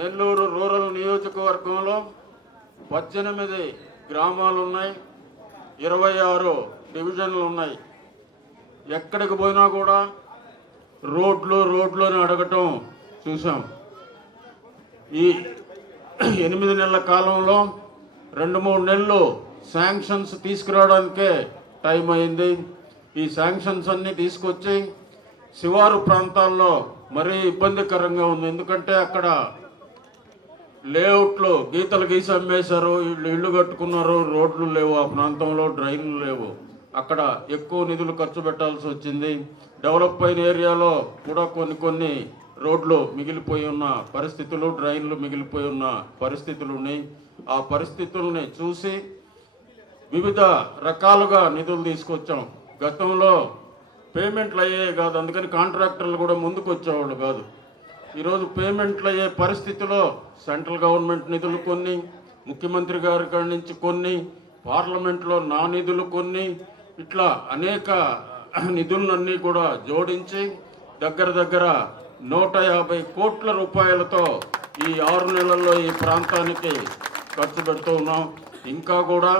Nellore rural నియోజకవర్గంలో పద్దెనిమిది గ్రామాలు ఉన్నాయి ఇరవై ఆరు డివిజన్లు ఉన్నాయి ఎక్కడికి పోయినా కూడా రోడ్లు రోడ్లు అని అడగటం చూసాం ఈ ఎనిమిది నెలల కాలంలో రెండు మూడు నెలలు శాంక్షన్స్ తీసుకురావడానికే టైం అయింది. ఈ శాంక్షన్స్ అన్నీ తీసుకొచ్చి శివారు ప్రాంతాల్లో మరీ ఇబ్బందికరంగా ఉంది. ఎందుకంటే అక్కడ లేఅవుట్లో గీతలు గీసి అమ్మేశారు వీళ్ళు ఇళ్ళు కట్టుకున్నారు రోడ్లు లేవు ఆ ప్రాంతంలో డ్రైన్లు లేవు. అక్కడ ఎక్కువ నిధులు ఖర్చు పెట్టాల్సి వచ్చింది. డెవలప్ అయిన ఏరియాలో కూడా కొన్ని కొన్ని రోడ్లు మిగిలిపోయి ఉన్న పరిస్థితులు డ్రైన్లు మిగిలిపోయి ఉన్న పరిస్థితులు ఉన్నాయి. ఆ పరిస్థితుల్ని చూసి వివిధ రకాలుగా నిధులు తీసుకొచ్చాం. గతంలో పేమెంట్లు అయ్యేవి కాదు అందుకని కాంట్రాక్టర్లు కూడా ముందుకు వచ్చేవాళ్ళు కాదు. ఈరోజు పేమెంట్లు అయ్యే పరిస్థితిలో సెంట్రల్ గవర్నమెంట్ నిధులు కొన్ని ముఖ్యమంత్రి గారి కాడి నుంచి కొన్ని పార్లమెంట్లో నా నిధులు కొన్ని ఇట్లా అనేక నిధులన్నీ కూడా జోడించి దగ్గర దగ్గర నూట యాభై కోట్ల రూపాయలతో ఈ ఆరు నెలల్లో ఈ ప్రాంతానికి ఖర్చు పెడుతూ ఉన్నాం. ఇంకా కూడా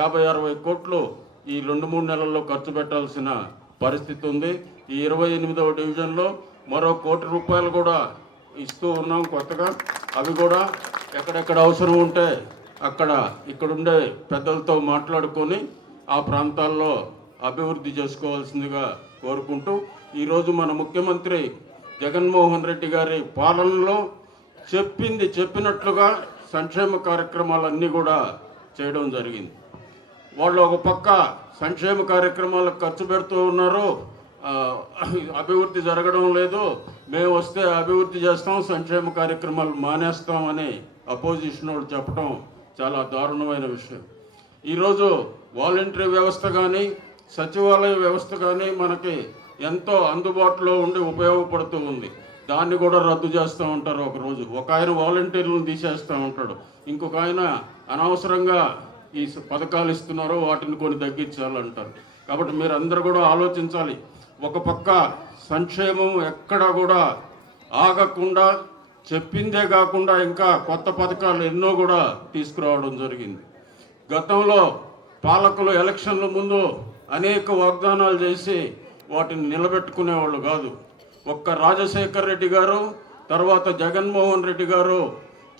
యాభై అరవై కోట్లు ఈ రెండు మూడు నెలల్లో ఖర్చు పెట్టాల్సిన పరిస్థితి ఉంది. ఈ ఇరవై ఎనిమిదవ డివిజన్లో మరో కోటి రూపాయలు కూడా ఇస్తూ ఉన్నాం కొత్తగా. అవి కూడా ఎక్కడెక్కడ అవసరం ఉంటే అక్కడ ఇక్కడుండే పెద్దలతో మాట్లాడుకొని ఆ ప్రాంతాల్లో అభివృద్ధి చేసుకోవాల్సిందిగా కోరుకుంటూ ఈరోజు మన ముఖ్యమంత్రి జగన్మోహన్ రెడ్డి గారి పాలనలో చెప్పింది చెప్పినట్లుగా సంక్షేమ కార్యక్రమాలన్నీ కూడా చేయడం జరిగింది. వాళ్ళు ఒక పక్క సంక్షేమ కార్యక్రమాలకు ఖర్చు పెడుతూ ఉన్నారు అభివృద్ధి జరగడం లేదు. మేము వస్తే అభివృద్ధి చేస్తాం సంక్షేమ కార్యక్రమాలు మానేస్తామని అపోజిషన్ వాళ్ళు చెప్పడం చాలా దారుణమైన విషయం. ఈరోజు వాలంటరీ వ్యవస్థ కానీ సచివాలయ వ్యవస్థ కానీ మనకి ఎంతో అందుబాటులో ఉండి ఉపయోగపడుతూ ఉంది. దాన్ని కూడా రద్దు చేస్తూ ఉంటారు ఒకరోజు ఒక ఆయన వాలంటీర్లను తీసేస్తూ ఉంటాడు. ఇంకొక ఆయన అనవసరంగా ఈ పథకాలు ఇస్తున్నారో వాటిని కొన్ని తగ్గించాలంటారు. కాబట్టి మీరు అందరూ కూడా ఆలోచించాలి. ఒక పక్క సంక్షేమం ఎక్కడ కూడా ఆగకుండా చెప్పిందే కాకుండా ఇంకా కొత్త పథకాలు ఎన్నో కూడా తీసుకురావడం జరిగింది. గతంలో పాలకులు ఎలక్షన్ల ముందు అనేక వాగ్దానాలు చేసి వాటిని నిలబెట్టుకునేవాళ్ళు కాదు. ఒక్క రాజశేఖర్ రెడ్డి గారు తర్వాత జగన్మోహన్ రెడ్డి గారు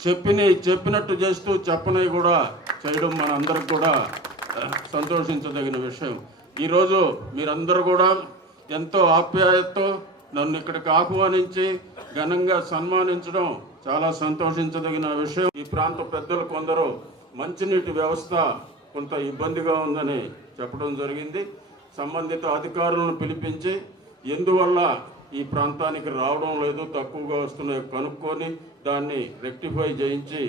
చెప్పిని చెప్పినట్టు చేస్తూ చెప్పని కూడా చేయడం మనందరికి కూడా సంతోషించదగిన విషయం. ఈరోజు మీరందరూ కూడా ఎంతో ఆప్యాయతతో నన్ను ఇక్కడికి ఆహ్వానించి ఘనంగా సన్మానించడం చాలా సంతోషించదగిన విషయం. ఈ ప్రాంత పెద్దలు కొందరు మంచినీటి వ్యవస్థ కొంత ఇబ్బందిగా ఉందని చెప్పడం జరిగింది. సంబంధిత అధికారులను పిలిపించి ఎందువల్ల ఈ ప్రాంతానికి రావడం లేదు తక్కువగా వస్తున్నాయి కనుక్కొని దాన్ని రెక్టిఫై చేయించి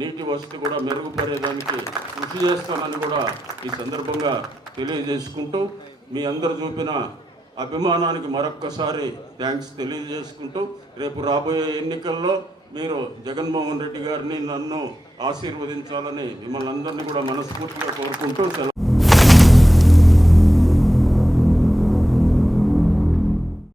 నీటి వసతి కూడా మెరుగుపడేదానికి కృషి చేస్తానని కూడా ఈ సందర్భంగా తెలియజేసుకుంటూ మీ అందరు చూపిన అభిమానానికి మరొక్కసారి థ్యాంక్స్ తెలియజేసుకుంటూ రేపు రాబోయే ఎన్నికల్లో మీరు జగన్మోహన్ రెడ్డి గారిని నన్ను ఆశీర్వదించాలని మిమ్మల్ని అందరినీ కూడా మనస్ఫూర్తిగా కోరుకుంటూ సెలవు